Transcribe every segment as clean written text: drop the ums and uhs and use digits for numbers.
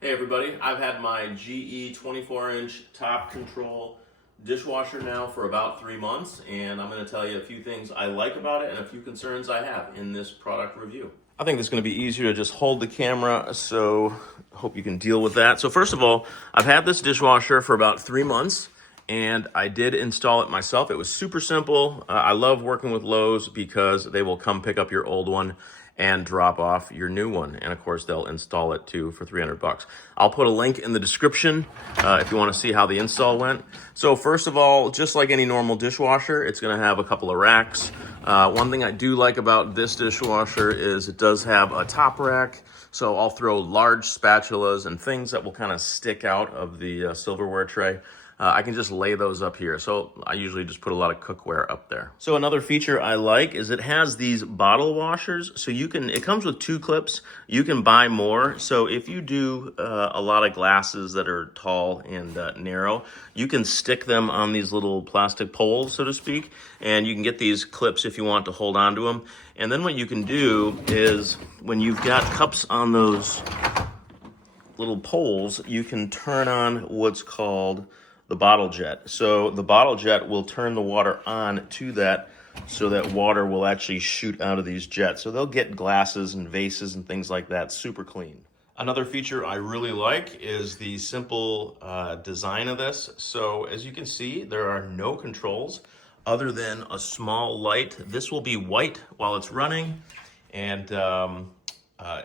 Hey everybody, I've had my GE 24-inch top control dishwasher now for about 3 months, and I'm going to tell you a few things I like about it and a few concerns I have in this product review. I think it's going to be easier to just hold the camera, so I hope you can deal with that. So first of all, I've had this dishwasher for about 3 months, and I did install it myself. It was super simple. I love working with Lowe's because they will come pick up your old one and drop off your new one. And of course, they'll install it too for 300 bucks. I'll put a link in the description if you want to see how the install went. So first of all, just like any normal dishwasher, it's going to have a couple of racks. One thing I do like about this dishwasher is it does have a top rack. So I'll throw large spatulas and things that will kind of stick out of the silverware tray. I can just lay those up here. So I usually just put a lot of cookware up there. So another feature I like is it has these bottle washers. So it comes with 2 clips. You can buy more. So if you do a lot of glasses that are tall and narrow, you can stick them on these little plastic poles, so to speak. And you can get these clips if you want to hold on to them. And then what you can do is when you've got cups on those little poles, you can turn on what's called the bottle jet. So the bottle jet will turn the water on to that so that water will actually shoot out of these jets. So they'll get glasses and vases and things like that super clean. Another feature I really like is the simple design of this. So as you can see, there are no controls other than a small light. This will be white while it's running, and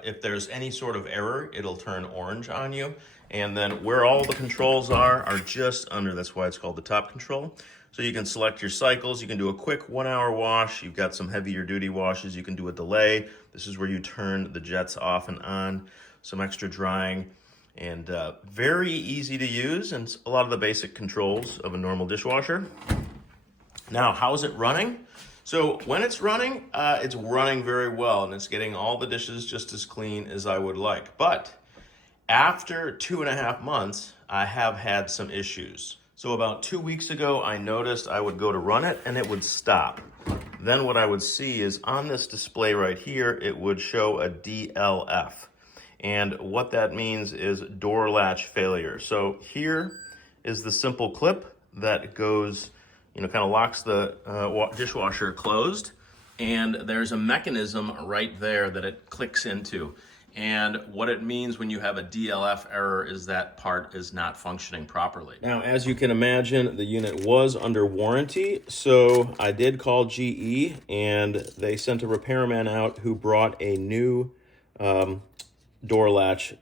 if there's any sort of error, it'll turn orange on you. And then where all the controls are just under, that's why it's called the top control. So you can select your cycles. You can do a quick 1-hour wash. You've got some heavier duty washes. You can do a delay. This is where you turn the jets off and on. Some extra drying, and very easy to use, and a lot of the basic controls of a normal dishwasher. Now, how is it running? So when it's running very well, and it's getting all the dishes just as clean as I would like. But after 2.5 months, I have had some issues. So about 2 weeks ago, I noticed I would go to run it and it would stop. Then what I would see is on this display right here, it would show a DLF. And what that means is door latch failure. So here is the simple clip that goes, kind of locks the dishwasher closed. And there's a mechanism right there that it clicks into. And what it means when you have a DLF error is that part is not functioning properly. Now, as you can imagine, the unit was under warranty, so I did call GE, and they sent a repairman out who brought a new door latch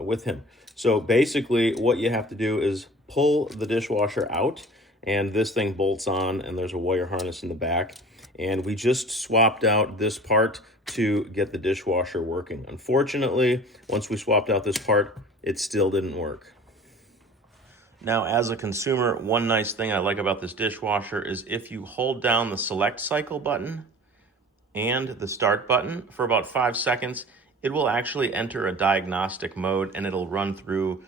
with him. So basically, what you have to do is pull the dishwasher out, and this thing bolts on, and there's a wire harness in the back. And we just swapped out this part to get the dishwasher working. Unfortunately, once we swapped out this part, it still didn't work. Now, as a consumer, one nice thing I like about this dishwasher is if you hold down the select cycle button and the start button for about 5 seconds, it will actually enter a diagnostic mode, and it'll run through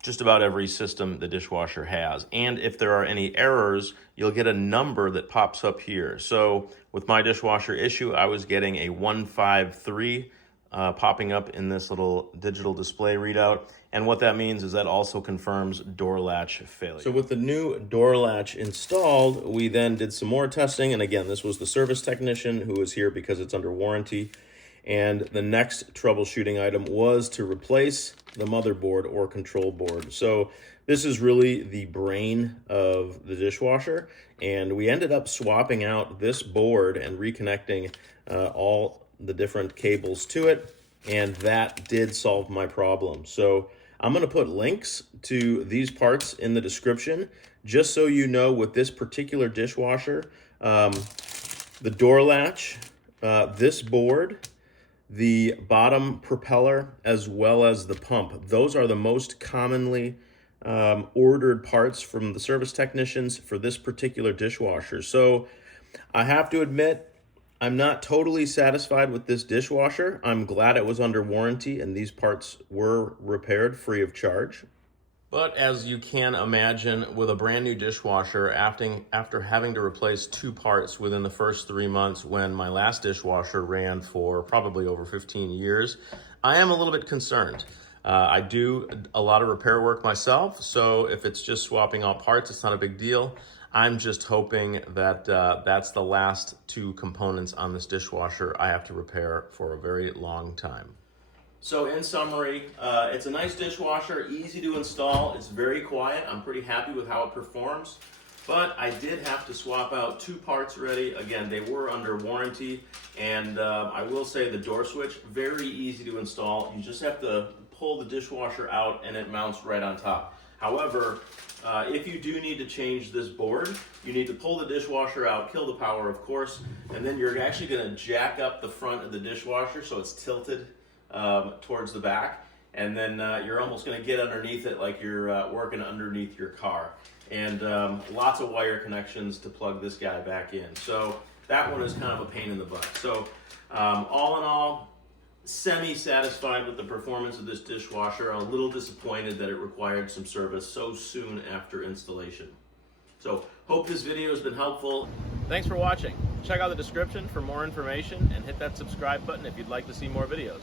just about every system the dishwasher has. And if there are any errors, you'll get a number that pops up here. So with my dishwasher issue, I was getting a 153 popping up in this little digital display readout. And what that means is that also confirms door latch failure. So with the new door latch installed, we then did some more testing. And again, this was the service technician who was here because it's under warranty. And the next troubleshooting item was to replace the motherboard or control board. So this is really the brain of the dishwasher. And we ended up swapping out this board and reconnecting all the different cables to it. And that did solve my problem. So I'm going to put links to these parts in the description, just so you know with this particular dishwasher, the door latch, this board, the bottom propeller, as well as the pump. Those are the most commonly ordered parts from the service technicians for this particular dishwasher. So I have to admit, I'm not totally satisfied with this dishwasher. I'm glad it was under warranty and these parts were repaired free of charge. But as you can imagine, with a brand new dishwasher, after having to replace 2 parts within the first 3 months when my last dishwasher ran for probably over 15 years, I am a little bit concerned. I do a lot of repair work myself, so if it's just swapping out parts, it's not a big deal. I'm just hoping that that's the last two components on this dishwasher I have to repair for a very long time. So in summary, it's a nice dishwasher, easy to install, it's very quiet. I'm pretty happy with how it performs, but I did have to swap out two parts already. Again, they were under warranty, and I will say the door switch, very easy to install. You just have to pull the dishwasher out and it mounts right on top. However, if you do need to change this board, you need to pull the dishwasher out, kill the power of course, and then you're actually going to jack up the front of the dishwasher so it's tilted towards the back, and then you're almost going to get underneath it like you're working underneath your car, and lots of wire connections to plug this guy back in. So that one is kind of a pain in the butt. So all in all, semi-satisfied with the performance of this dishwasher. A little disappointed that it required some service so soon after installation. So hope this video has been helpful. Thanks for watching. Check out the description for more information and hit that subscribe button if you'd like to see more videos.